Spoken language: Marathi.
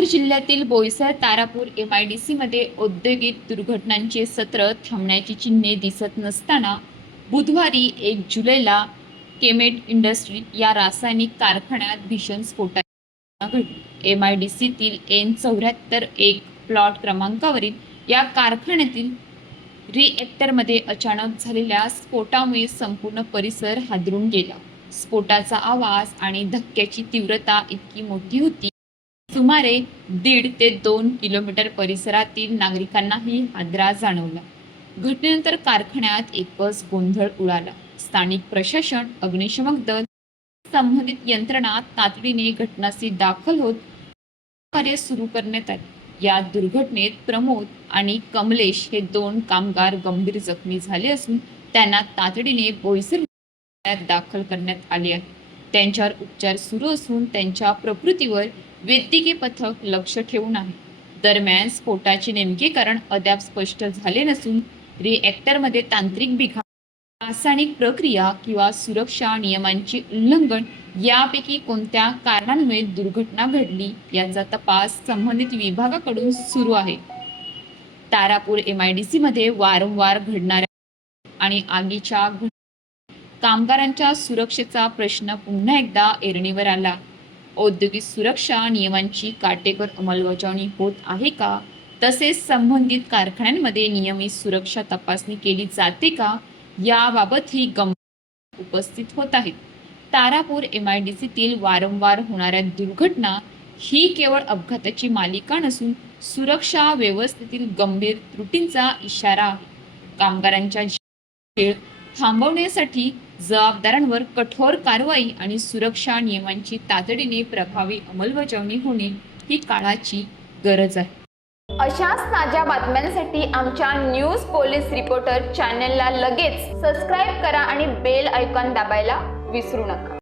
पालघर जिल्ह्यातील बोईसर तारापूर MIDC मध्ये औद्योगिक दुर्घटनांचे सत्र थांबण्याची चिन्हे दिसत नसताना बुधवारी 1 जुलैला केमेट इंडस्ट्री या रासायनिक कारखान्यात भीषण स्फोटाची घटना घडली। MIDCतील N74 प्लॉट क्रमांकावरील या कारखान्यातील रिएक्टरमध्ये अचानक झालेल्या स्फोटामुळे संपूर्ण परिसर हादरून गेला। स्फोटाचा आवाज आणि धक्क्याची तीव्रता इतकी मोठी होती, सुमारे 1.5 ते 2 किलोमीटर परिसरातील नागरिकांनाही हादरा जाणवला। घटनेनंतर कारखान्यात एकच गोंधळ उडाला। स्थानिक प्रशासन, अग्निशमक दल, संबंधित यंत्रणा तातडीने घटनास्थळी दाखल होत कार्य सुरू करण्यात आले। या दुर्घटनेत प्रमोद आणि कमलेश हे 2 कामगार गंभीर जखमी झाले असून त्यांना तातडीने बोईसर रुग्णालयात दाखल करण्यात आले आहे। त्यांच्यावर उपचार सुरू असून त्यांच्या प्रकृतीवर वैद्यकीय पथक लक्ष ठेवून आहे। दरम्यान स्फोटाचे नेमके कारण अद्याप स्पष्ट झाले नसून रिएक्टरमध्ये तांत्रिक बिघाड, रासायनिक प्रक्रिया किंवा सुरक्षा नियमांचे उल्लंघन यापैकी कोणत्या कारणांमुळे दुर्घटना घडली याचा तपास संबंधित विभागाकडून सुरू आहे। तारापूर MIDC मध्ये वारंवार घडणाऱ्या आणि आगीच्या कामगारांच्या सुरक्षेचा प्रश्न पुन्हा एकदा ऐरणीवर आला। औद्योगिक सुरक्षा नियमांची काटेकोर अंमलबजावणी होत आहे का? तसेच संबंधित कारखान्यांमध्ये नियमित सुरक्षा तपासणी केली जाते का? याबाबतही गंभीर उपस्थित होत आहेत। तारापूर MIDCतील वारंवार होणाऱ्या दुर्घटना ही केवळ अपघाताची मालिका नसून सुरक्षा व्यवस्थेतील गंभीर त्रुटींचा इशारा आहे। कामगारांच्या जीव थांबवण्यासाठी जबाबदारांवर कठोर कारवाई आणि सुरक्षा नियमांची तातडीने प्रभावी अंमलबजावणी होणे ही काळाची गरज आहे। अशाच ताज्या बातम्यांसाठी आमच्या न्यूज पोलीस रिपोर्टर चॅनलला लगेच सबस्क्राईब करा आणि बेल आयकॉन दाबायला विसरू नका।